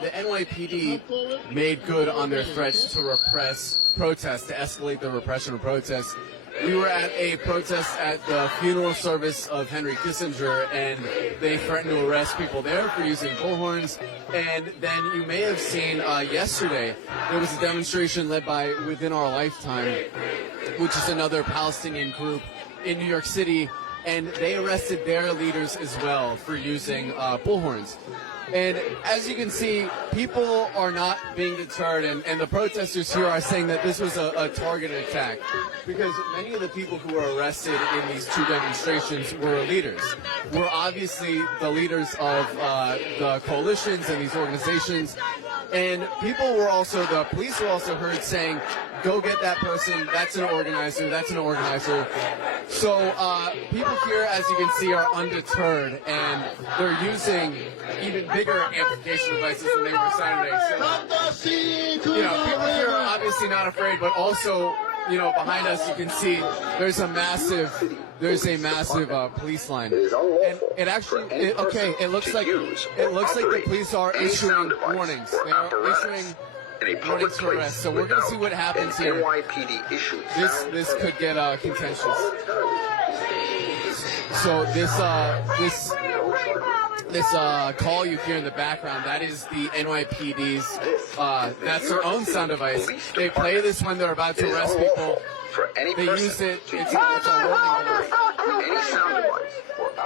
the NYPD made good on their threats to repress protests, to escalate the repression of protests. We were at a protest at the funeral service of Henry Kissinger, and they threatened to arrest people there for using bullhorns. And then you may have seen yesterday, there was a demonstration led by Within Our Lifetime, which is another Palestinian group in New York City, and they arrested their leaders as well for using bullhorns. And as you can see, people are not being deterred, and the protesters here are saying that this was a targeted attack, because many of the people who were arrested in these two demonstrations were leaders. Were obviously the leaders of the coalitions and these organizations, and the police were also heard saying, go get that person, that's an organizer, that's an organizer. So people here, as you can see, are undeterred, and they're using even bigger amplification devices than they were Saturday. So, people here are obviously not afraid, but also, behind us you can see there's a massive police line, and it looks like the police are issuing warnings. They are issuing warnings for arrest. So we're going to see what happens here. NYPD issues. This could get contentious. So this call you hear in the background, that is the NYPD's, that's their own sound device. They play this when they're about to arrest people. They use it, it's a warning device. Any sound device.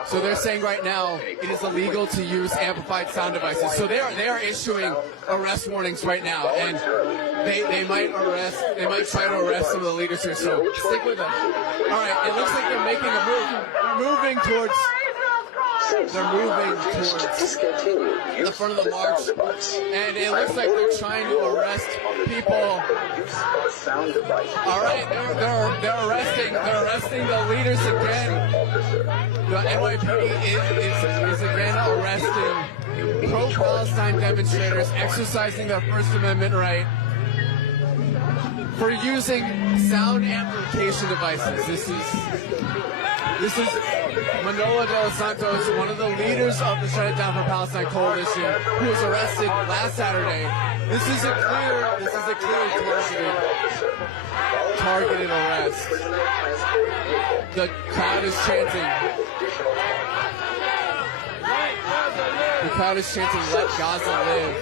So they're saying right now it is illegal to use amplified sound devices. So they are issuing arrest warnings right now, and they might try to arrest some of the leaders here. So stick with them. All right, it looks like they're making a move. They're moving towards the front of the march, and it looks like they're trying to arrest people. All right, they're arresting the leaders again. The NYPD is again arresting pro-Palestine demonstrators exercising their First Amendment right for using sound amplification devices. This is Manola de los Santos, one of the leaders of the Shut It Down for Palestine coalition, who was arrested last Saturday. This is a clear targeted arrest. The crowd is chanting. The crowd is chanting, "Let Gaza live."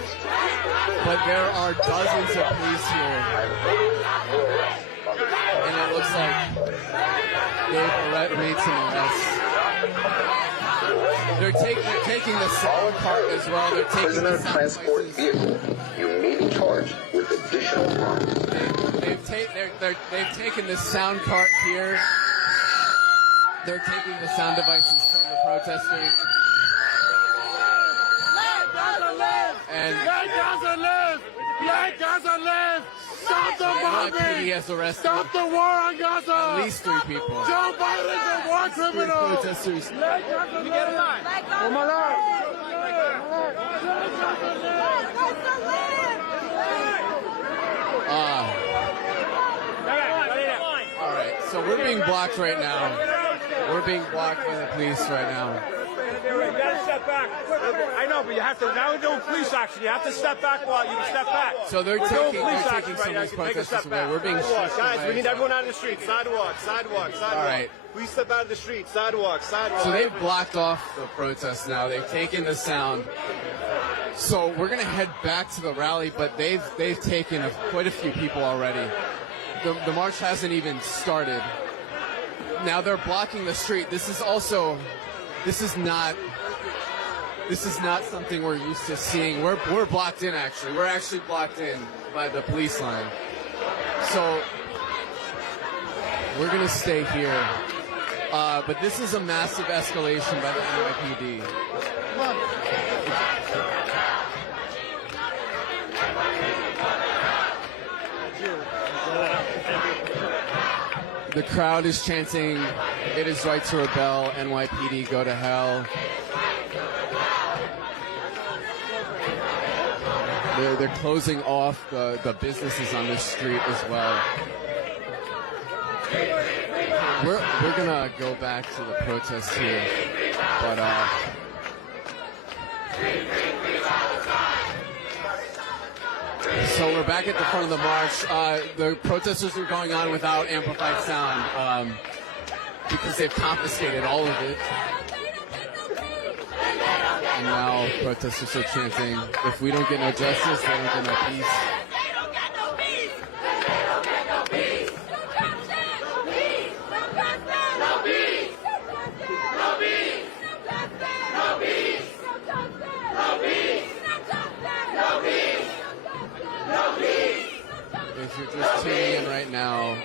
But there are dozens of police here, and it looks like they've made some arrests. They're taking the sound cart as well. They're taking the sound transport vehicle. You may be charged with additional crimes. They've taken the sound cart here. They're taking the sound devices from the protesters. Let Gaza live! And let Gaza live! Let Gaza live! Stop the bombing! NYPD has arrested Stop the war on Gaza! at least 3 people. Joe Biden is a war 3 criminal! protesters. Let Gaza live! Let Gaza All right, so we're being blocked right now. We're being blocked by the police right now. You gotta step back. I know, but you have to. Now we're doing police action. You have to step back while you can step back. So they're We're taking doing police some action of right now. these You can take a protesters step away. back. We're being Sidewalk, shushed guys. away. We need everyone out of the street. Sidewalk. All right. Please step out of the street. Sidewalk. So they've blocked off the protest now. They've taken the sound. So we're gonna head back to the rally, but they've taken quite a few people already. The march hasn't even started. Now they're blocking the street. This is not something we're used to seeing. We're blocked in, actually. We're actually blocked in by the police line. So we're gonna stay here. But this is a massive escalation by the NYPD. The crowd is chanting, "It is right to rebel, NYPD, go to hell." They're closing off the businesses on this street as well. We're gonna go back to the protest here, but So we're back at the front of the march. The protesters are going on without amplified sound because they've confiscated all of it. And now protesters are chanting, if we don't get no justice, they don't get no peace. If you're just tuning in right now,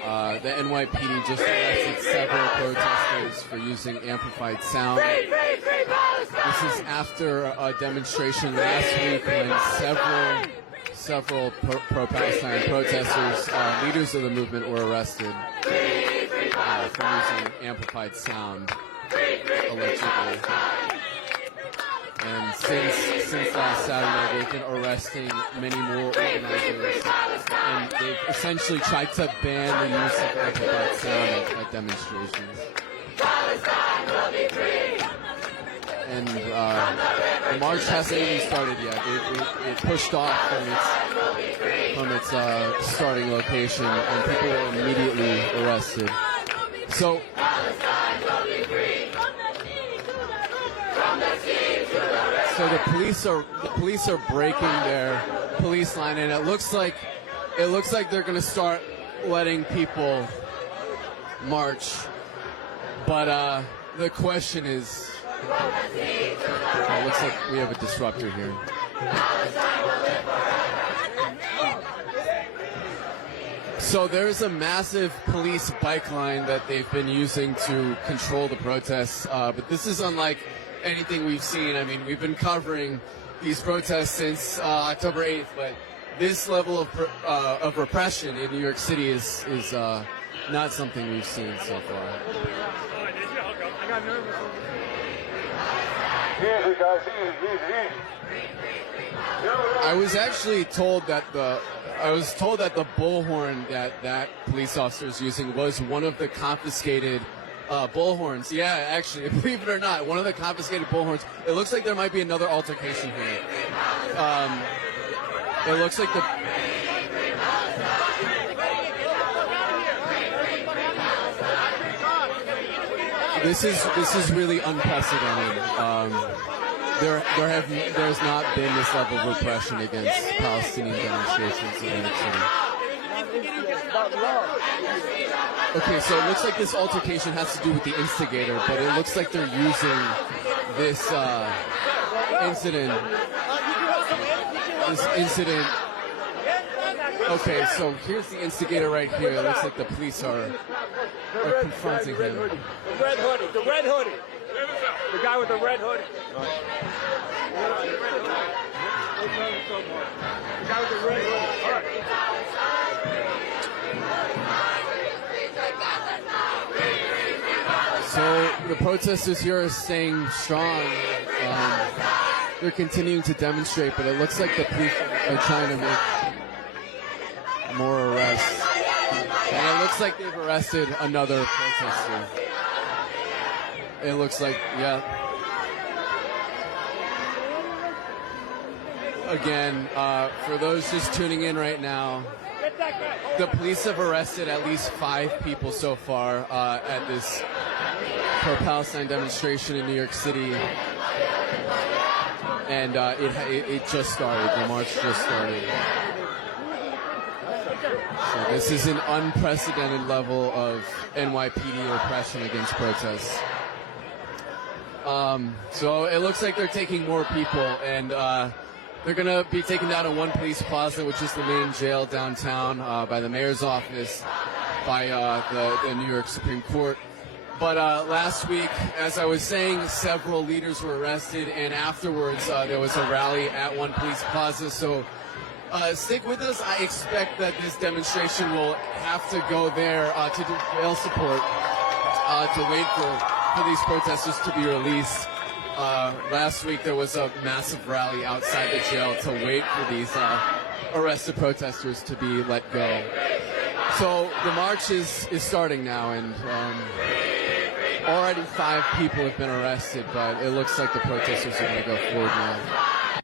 the NYPD just arrested several protesters for using amplified sound. This is after a demonstration last week when several pro-Palestine protesters, leaders of the movement, were arrested for using amplified sound, allegedly. And since last Saturday, they've been arresting many more organizers, and they've essentially tried to ban the use of amplified sound at demonstrations. And the march hasn't even started yet. It pushed off from its starting location, and people were immediately arrested. So the police are breaking their police line, and it looks like they're going to start letting people march. But the question is, it looks like we have a disruptor here. So there's a massive police bike line that they've been using to control the protests, but this is unlike anything we've seen. I mean, we've been covering these protests since October 8th, but this level of repression in New York City is not something we've seen so far. I was actually told that the bullhorn that police officer is using was one of the confiscated bullhorns. Yeah, actually, believe it or not, one of the confiscated bullhorns. It looks like there might be another altercation here. It looks like this is really unprecedented. There's not been this level of repression against Palestinian demonstrations in New York City. Okay, so it looks like this altercation has to do with the instigator, but it looks like they're using this incident. Okay, so here's the instigator right here. It looks like the police are confronting him. The red hoodie. The guy with the red hoodie. The guy with the red hoodie. All right. So the protesters here are staying strong. They're continuing to demonstrate, but it looks like the police are trying to make more arrests. And it looks like they've arrested another protester. It looks like, yeah. Again, for those just tuning in right now, the police have arrested at least 5 people so far at this pro-Palestine demonstration in New York City. And it just started. The march just started. So this is an unprecedented level of NYPD repression against protests. So it looks like they're taking more people, and they're going to be taken down to One Police Plaza, which is the main jail downtown, by the mayor's office, by the New York Supreme Court. But last week, as I was saying, several leaders were arrested, and afterwards there was a rally at One Police Plaza. So stick with us. I expect that this demonstration will have to go there to do jail support, to wait for these protesters to be released. Last week there was a massive rally outside the jail to wait for these arrested protesters to be let go. So the march is starting now, and already 5 people have been arrested, but it looks like the protesters are going to go forward now.